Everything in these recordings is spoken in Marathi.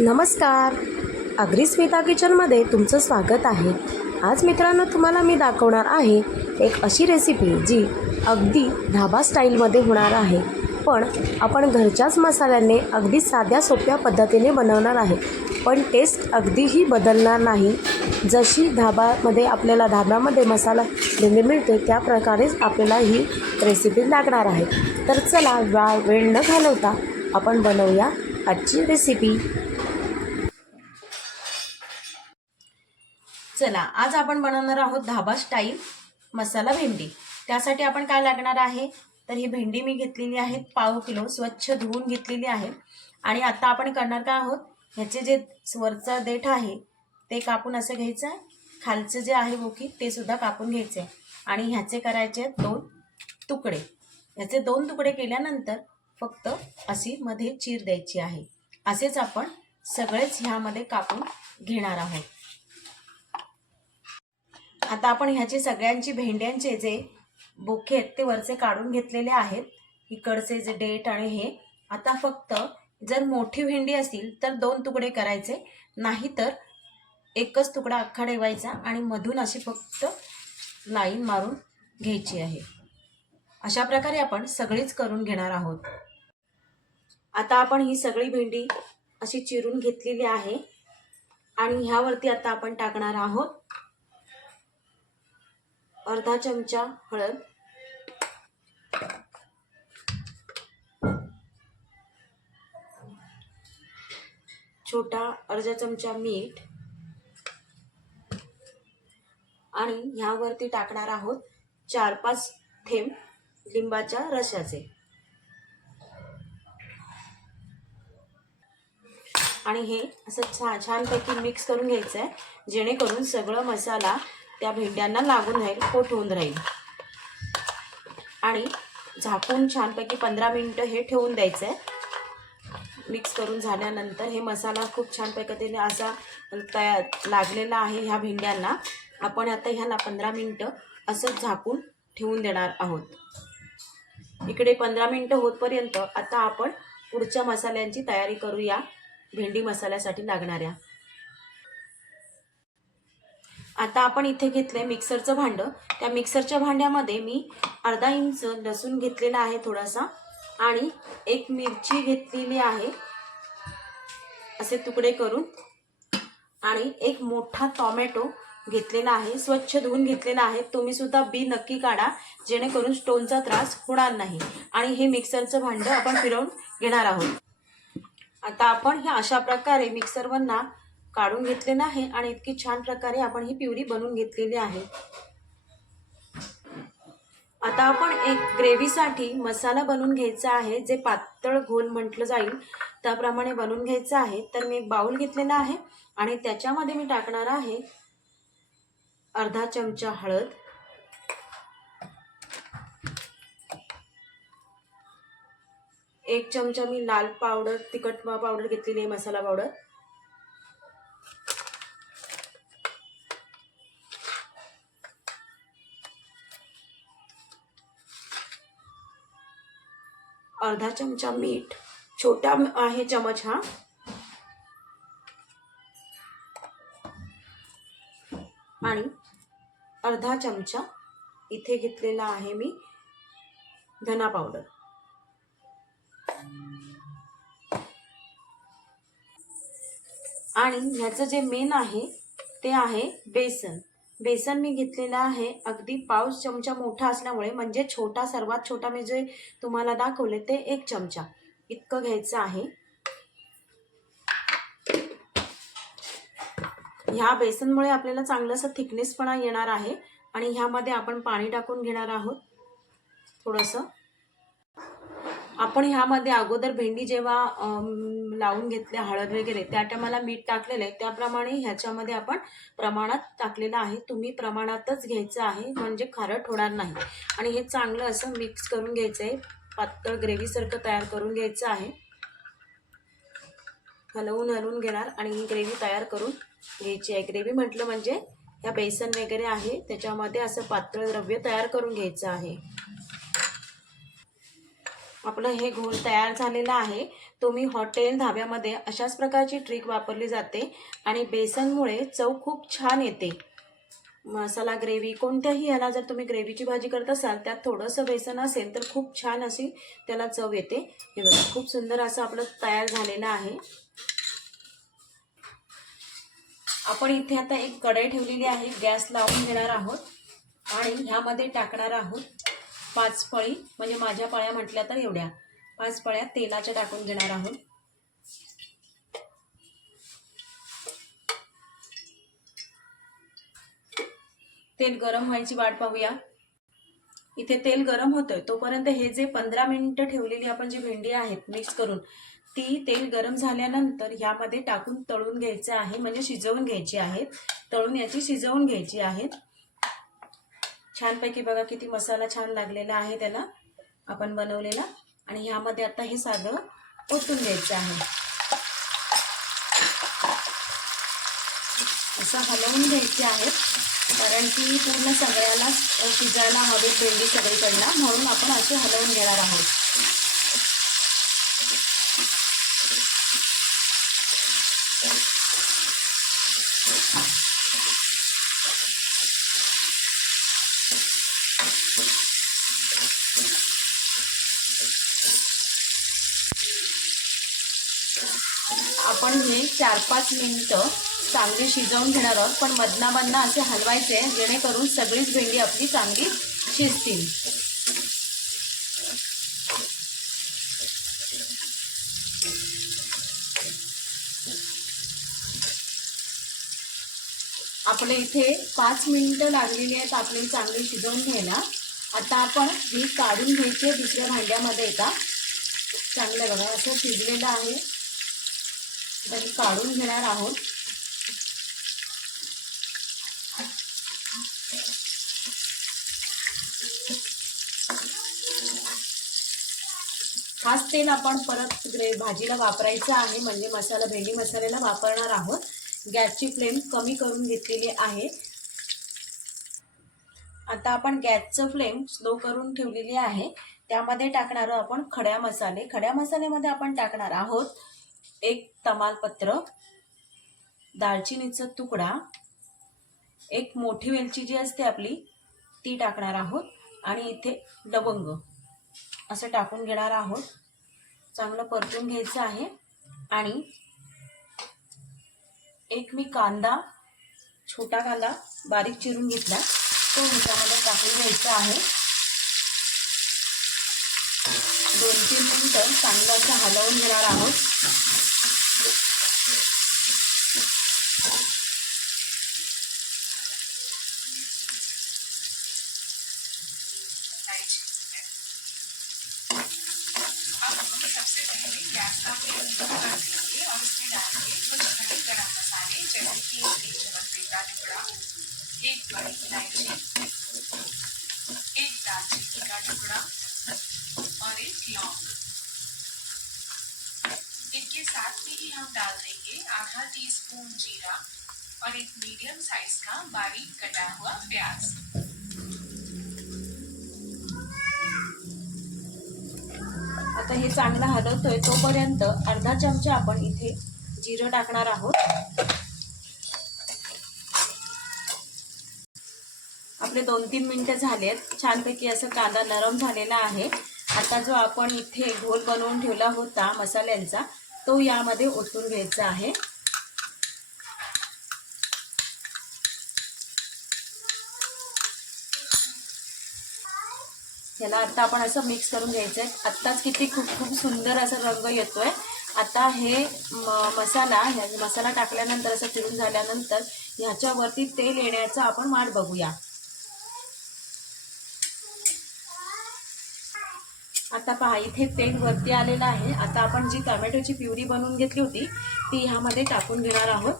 नमस्कार. अग्री स्मिता किचनमध्ये तुमचं स्वागत आहे. आज मित्रांनो तुम्हाला मी दाखवणार आहे एक अशी रेसिपी जी अगदी धाबा स्टाईलमध्ये होणार आहे. पण आपण घरच्याच मसाल्याने अगदी साध्या सोप्या पद्धतीने बनवणार आहे. पण टेस्ट अगदीही बदलणार नाही. जशी धाबामध्ये आपल्याला धाब्यामध्ये मसाला नेहमी मिळते त्या प्रकारेच आपल्याला ही रेसिपी लागणार आहे. तर चला वा वेळ न घालवता आपण बनवूया आजची रेसिपी चला आज आपण बनवणार आहोत धाबा स्टाईल मसाला भेंडी. त्यासाठी आपण काय लागणार आहे? तर ही भेंडी मी घेतलेली आहे पाव किलो स्वच्छ धुवून घेतलेली आहे. आणि आता आपण करणार काय आहोत? ह्याचे जे स्वरचा देठ आहे ते कापून असं घ्यायचं आहे. खालचं जे आहे बोकी ते सुद्धा कापून घ्यायचं आहे. आणि ह्याचे करायचे दोन तुकडे. ह्याचे दोन तुकडे केल्यानंतर फक्त अशी मध्ये चीर द्यायची आहे. असेच आपण सगळेच ह्यामध्ये कापून घेणार आहोत. आता आपण ह्याचे सगळ्यांची भेंड्यांचे जे बोखे आहेत ते वरचे काढून घेतलेले आहेत. इकडचे जे डेट आणि हे आता फक्त जर मोठी भेंडी असतील तर दोन तुकडे करायचे. नाही तर एकच तुकडा अख्खा ठेवायचा आणि मधून अशी फक्त लाईन मारून घ्यायची आहे. अशा प्रकारे आपण सगळीच करून घेणार आहोत. आता आपण ही सगळी भेंडी अशी चिरून घेतलेली आहे. आणि ह्यावरती आता आपण टाकणार आहोत. अर्धा चमचा हळद. छोटा अर्धा चमचा मीठ. आणि ह्यावरती टाकणार आहोत चार पाच थेंब लिंबाच्या रशाचे. आणि हे असं छान छानपैकी मिक्स करून घ्यायचं आहे जेणेकरून सगळं मसाला त्या भेंड्यांना लागून राहील कोट होऊन राहील. आणि झाकून छानपैकी पंधरा मिनटं हे ठेवून द्यायचं आहे मिक्स करून झाल्यानंतर हे मसाला खूप छान पद्धतीने असा तयार लागलेला आहे ह्या भेंड्यांना. आपण आता ह्याला पंधरा मिनटं असं झाकून ठेवून देणार आहोत. इकडे पंधरा मिनटं होतपर्यंत आता आपण पुढच्या मसाल्यांची तयारी करूया. भेंडी मसाल्यासाठी लागणाऱ्या. आता आपण इथे घेतलंय मिक्सरचं भांडं. त्या मिक्सरच्या भांड्यामध्ये मी अर्धा इंच लसूण घेतलेला आहे थोडासा आणि एक मिरची घेतलेली आहे. असे तुकडे करून. आणि एक मोठा टॉमॅटो घेतलेला आहे. स्वच्छ धुवून घेतलेला आहे. तुम्ही सुद्धा बी नक्की काढा. जेणेकरून स्टोनचा त्रास होणार नाही. आणि हे मिक्सरचं भांडं आपण फिरवून घेणार आहोत. आता आपण ह्या अशा प्रकारे मिक्सरवरना काढून घेतलेलं आहे आणि इतकी छान प्रकारे आपण ही प्युरी बनवून घेतलेली आहे. आता आपण एक ग्रेव्हीसाठी मसाला बनवून घ्यायचा आहे जे पातळ घोल म्हटलं जाईल त्याप्रमाणे बनवून घ्यायचं आहे. तर मी एक बाउल घेतलेला आहे आणि त्याच्यामध्ये मी टाकणार आहे अर्धा चमचा हळद. एक चमचा मी लाल पावडर तिखट पावडर घेतलेली आहे मसाला पावडर. अर्धा चमचा मीठ छोटा आहे चमच हा. आणि अर्धा चमचा इथे घेतलेला आहे मी धना पावडर आणि ह्याचं जे मेन आहे ते आहे बेसन. बेसन मी घेतलेलं आहे. अगदी पाव चमचा मोठा असल्यामुळे म्हणजे छोटा सर्वात छोटा मी जे तुम्हाला दाखवले ते एक चमचा. इतकं घ्यायचं आहे. ह्या बेसनमुळे आपल्याला चांगलंसं थिकनेसपणा येणार आहे. आणि ह्यामध्ये आपण पाणी टाकून घेणार आहोत. थोडंसं. आपण ह्यामध्ये अगोदर भेंडी जेव्हा लावून घेतल्या हळद वगैरे त्या टायमाला मीठ टाकलेलं आहे. त्याप्रमाणे ह्याच्यामध्ये आपण प्रमाणात टाकलेलं आहे. तुम्ही प्रमाणातच घ्यायचं आहे म्हणजे खारट होणार नाही. आणि हे चांगलं असं मिक्स करून घ्यायचं आहे. पातळ ग्रेव्हीसारखं तयार करून घ्यायचं आहे. हलवून हलवून घेणार आणि ही ग्रेव्ही तयार करून घ्यायची आहे. ग्रेव्ही म्हटलं म्हणजे ह्या बेसन वगैरे आहे. त्याच्यामध्ये असं पातळ द्रव्य तयार करून घ्यायचं आहे. आपलं हे घोल तयार झालेलं आहे. तुम्ही हॉटेल धाब्यामध्ये अशाच प्रकारची ट्रिक वापरली जाते आणि बेसनमुळे चव खूप छान येते. मसाला ग्रेव्ही कोणत्याही याला जर तुम्ही ग्रेव्हीची भाजी करत असाल त्यात थोडंसं बेसन असेल तर खूप छान अशी त्याला चव येते. हे बघा खूप सुंदर असं आपलं तयार झालेलं आहे. आपण इथे आता एक कढई ठेवलेली आहे गॅस लावून घेणार आहोत आणि ह्यामध्ये टाकणार आहोत पाच पळी म्हणजे माझ्या पळ्या म्हटल्या तर एवढ्या. पाच पळ्या तेलाच्या टाकून घेणार आहोत. तेल गरम व्हायची वाट पाहूया. इथे तेल गरम होतंय. तोपर्यंत हे जे पंधरा मिनिटं ठेवलेली आपण जी भेंडी आहेत मिक्स करून ती तेल गरम झाल्यानंतर ह्यामध्ये टाकून तळून घ्यायचं आहे म्हणजे शिजवून घ्यायची आहेत. तळून याची शिजवून घ्यायची आहेत. छानपैकी बघा किती मसाला छान लागलेला आहे त्याला. आपण बनवलेला. आणि ह्यामध्ये आता हे साधं ओतून द्यायचं आहे. असं हलवून घ्यायचे आहेत. कारण की पूर्ण सगळ्याला शिजायला हवे भेंडी सगळीकडनं. म्हणून आपण असे हलवून घेणार आहोत. आपण हे चार पाच मिनिटं चांगली शिजवून घेणार आहोत. पण मधना मधना असे हलवायचे जेणेकरून सगळीच भेंडी आपली चांगली शिजतील. आपले इथे पाच मिनिटं लागलेली आहेत आपली चांगली शिजवून घ्यायला. आता आपण ही काढून घ्यायची दुसऱ्या भांड्यामध्ये. एका चांगलं बघा असं शिजलेलं आहे. तरी काढून घेणार आहोत. हाच तेल आपण परत ग्रे भाजीला वापरायचं आहे म्हणजे मसाला भेंडी मसाल्याला वापरणार आहोत. गॅसची फ्लेम कमी करून घेतलेली आहे. आता आपण गॅसचं फ्लेम स्लो करून ठेवलेली आहे. त्यामध्ये टाकणार आपण खड्या मसाले. खड्या मसाल्यामध्ये आपण टाकणार आहोत एक तमालपत्र दालचिनीचा तुकडा एक मोठी वेलची जी असते आपली ती टाकणार आहोत आणि इथे लवंग असं टाकून घेणार आहोत. चांगलं परतून घ्यायचं आहे आणि एक मी कांदा छोटा कांदा बारीक चिरून घेतला तो ह्याच्यामध्ये टाकून घ्यायचा आहे. दोन तीन मिनटं चांगलं असं हलवून घेणार आहोत. सबसे एक एक बड़ी इलायची एक दालचीनी का टुकड़ा और एक लौंग। इनके साथ में ही हम डाल देंगे आधा टीस्पून जीरा और एक मीडियम साइज का बारीक कटा हुआ प्याज। आता हे चांगलं हलवतोय तोपर्यंत अर्धा चमचा आपण इथे जिरं टाकणार आहोत. आपले दोन तीन मिनिटं झालेत. छानपैकी असं कांदा नरम झालेला आहे. आता जो आपण इथे घोल बनवून ठेवला होता मसाल्यांचा तो यामध्ये ओतून घ्यायचा आहे. याला आता आपण असं मिक्स करून घ्यायचं आहे आत्ताच किती खूप खूप सुंदर असा रंग येतोय. आता हे म मसाला ह्या मसाला टाकल्यानंतर असं फिरून झाल्यानंतर ह्याच्यावरती तेल येण्याचा आपण वाट बघूया. आता पहा इथे तेल वरती आलेलं आहे. आता आपण जी टोमॅटोची प्युरी बनवून घेतली होती ती ह्यामध्ये टाकून घेणार आहोत.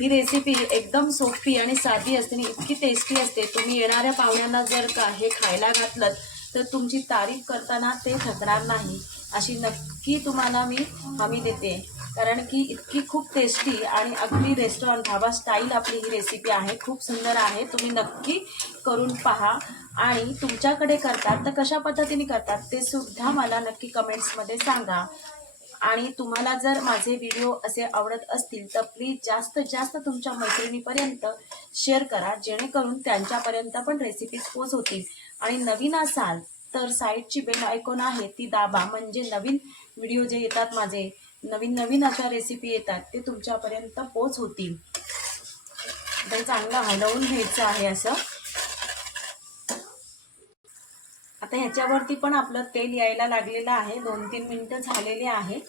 ही रेसिपी एकदम सोपी आणि साधी असते आणि इतकी टेस्टी असते. तुम्ही येणाऱ्या पाहुण्यांना जर का हे खायला घातलं तर तुमची तारीफ करताना ते थकणार नाही. अशी नक्की तुम्हाला मी हमी देते. कारण की इतकी खूप टेस्टी आणि अगदी रेस्टॉरंट ढाबा स्टाईल आपली ही रेसिपी आहे. खूप सुंदर आहे. तुम्ही नक्की करून पहा. आणि तुमच्याकडे करतात तर कशा पद्धतीने करतात ते सुद्धा मला नक्की कमेंट्समध्ये सांगा. आणि तुम्हाला जर माझे व्हिडिओ असे आवडत असतील तर प्लीज जास्तीत जास्त तुमच्या मैत्रिणीपर्यंत शेअर करा. जेणेकरून त्यांच्यापर्यंत पण रेसिपीज पोच होतील आणि नवीन असाल तर साईडची बेल आयकॉन आहे ती दाबा. म्हणजे नवीन व्हिडिओ जे येतात माझे नवीन नवीन अशा रेसिपी येतात ते तुमच्यापर्यंत पोच होतील ते चांगलं हलवून घ्यायचं आहे असं. आता ह्याच्यावरती पण आपलं तेल यायला लागलेलं आहे. दोन तीन मिनटं झालेले आहे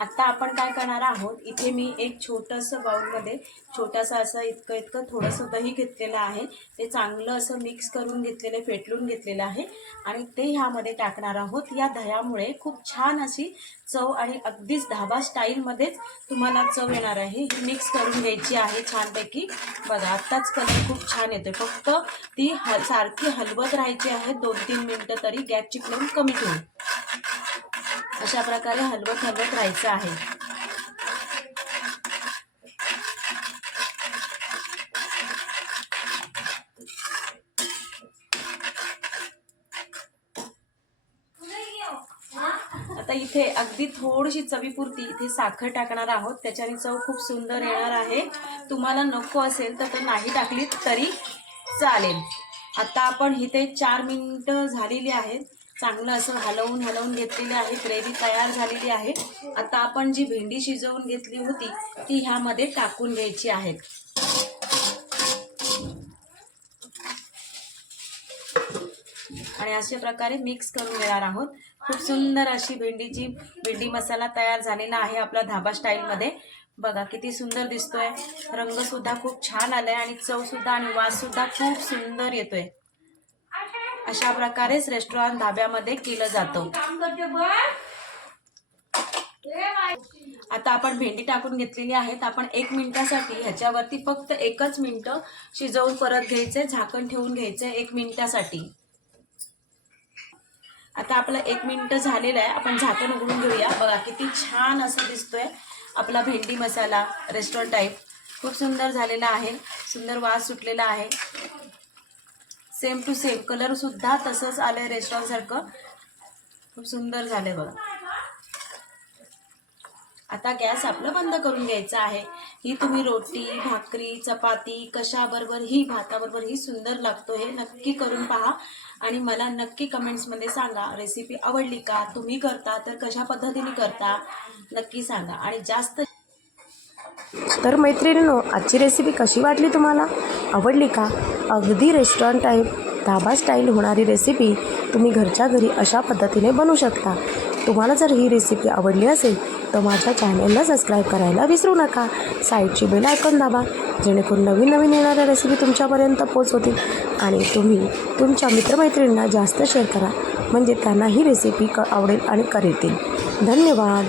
आत्ता आपण काय करणार आहोत इथे मी एक छोटंसं बाउलमध्ये छोटंसं असं इतकं इतकं थोडंसं दही घेतलेलं आहे. ते चांगलं असं मिक्स करून घेतलेलं फेटलून घेतलेलं आहे. आणि ते ह्यामध्ये टाकणार आहोत. या दह्यामुळे खूप छान अशी चव आणि अगदीच धाबा स्टाईलमध्येच तुम्हाला चव येणार आहे. ही मिक्स करून घ्यायची आहे छानपैकी. बघा आत्ताच कलर खूप छान येतोय. फक्त ती ह सारखी हलवत राहायची आहे. दोन तीन मिनटं तरी गॅसची चिकलून कमी ठेवून अशा प्रकारे हलवत हलवत राहायचं आहे. आता इथे अगदी थोडीशी चवीपुरती इथे साखर टाकणार आहोत. त्याच्याने चव खूप सुंदर येणार आहे. तुम्हाला नको असेल तर तर नाही टाकली तरी चालेल. आता आपण इथे चार मिनटं झालेली आहेत. चांगलं असं हलवून हलवून घेतलेली आहे ग्रेव्ही तयार झालेली आहे. आता आपण जी भेंडी शिजवून घेतली होती ती ह्यामध्ये टाकून घ्यायची आहे. आणि अशा प्रकारे मिक्स करून घेणार आहोत. खूप सुंदर अशी भेंडीची भेंडी मसाला तयार झालेला आहे आपला धाबा स्टाईलमध्ये बघा किती सुंदर दिसतोय. रंगसुद्धा खूप छान आलाय आणि चवसुद्धा आणि वाससुद्धा खूप सुंदर येतोय. अशा प्रकारेच रेस्टॉरंट धाब्यामध्ये केलं जातं. आता आपण भेंडी टाकून घेतलेली आहेत. आपण एक मिनिटासाठी ह्याच्यावरती फक्त एकच मिनिटं शिजवून परत घ्यायचे झाकण ठेवून घ्यायचे एक मिनिटासाठी. आता आपलं एक मिनिट झालेलं आहे. आपण झाकण उघडून घेऊया. बघा किती छान असं दिसतोय आपला भेंडी मसाला रेस्टॉरंट टाईप खूप सुंदर झालेला आहे. सुंदर वास सुटलेला आहे. Same to same. कलर सुद्धा तसंच आलंय रेस्टॉरंट सारखं. खूप सुंदर झालंय बघा. आता गॅस आपलं बंद करून घ्यायचा आहे. ही तुम्ही रोटी भाकरी चपाती कशाबरोबर ही भाताबरोबर ही सुंदर लागतो हे नक्की करून पहा. आणि मला नक्की कमेंट्समध्ये सांगा रेसिपी आवडली का? तुम्ही करता तर कशा पद्धतीने करता? नक्की सांगा. आणि जास्त तर मैत्रिणींनो आजची रेसिपी कशी वाटली तुम्हाला? आवडली का? अगदी रेस्टॉरंट टाईप धाबा स्टाईल होणारी रेसिपी तुम्ही घरच्या घरी अशा पद्धतीने बनवू शकता. तुम्हाला जर ही रेसिपी आवडली असेल तर माझ्या चॅनलला सबस्क्राईब करायला विसरू नका. साईडची बेल आयकॉन दाबा जेणेकरून नवीन नवीन येणाऱ्या रेसिपी तुमच्यापर्यंत पोचवतील आणि तुम्ही तुमच्या मित्रमैत्रिणींना जास्त शेअर करा म्हणजे त्यांना ही रेसिपी क आवडेल आणि करतील. धन्यवाद!